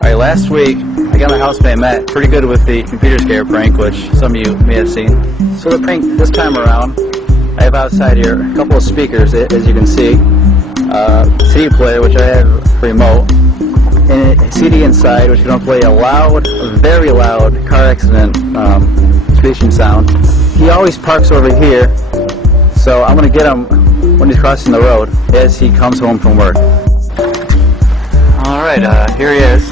Alright, last week I got my housemate Matt pretty good with the computer scare prank, which some of you may have seen. So the prank this time around, I have outside here a couple of speakers, as you can see, CD player, which I have remote, and a CD inside, which is going to play a loud, very loud car accident screeching sound. He always parks over here, so I'm going to get him when he's crossing the road as he comes home from work. Alright, here he is.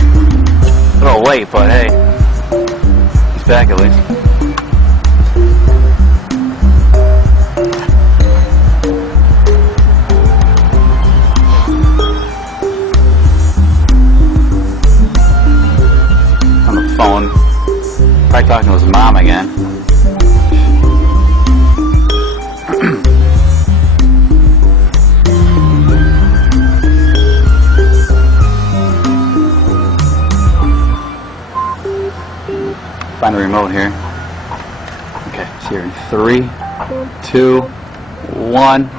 A little late, but hey, he's back at least. On the phone, probably talking to his mom again. Find the remote here. Okay, it's here in 3, 2, 1.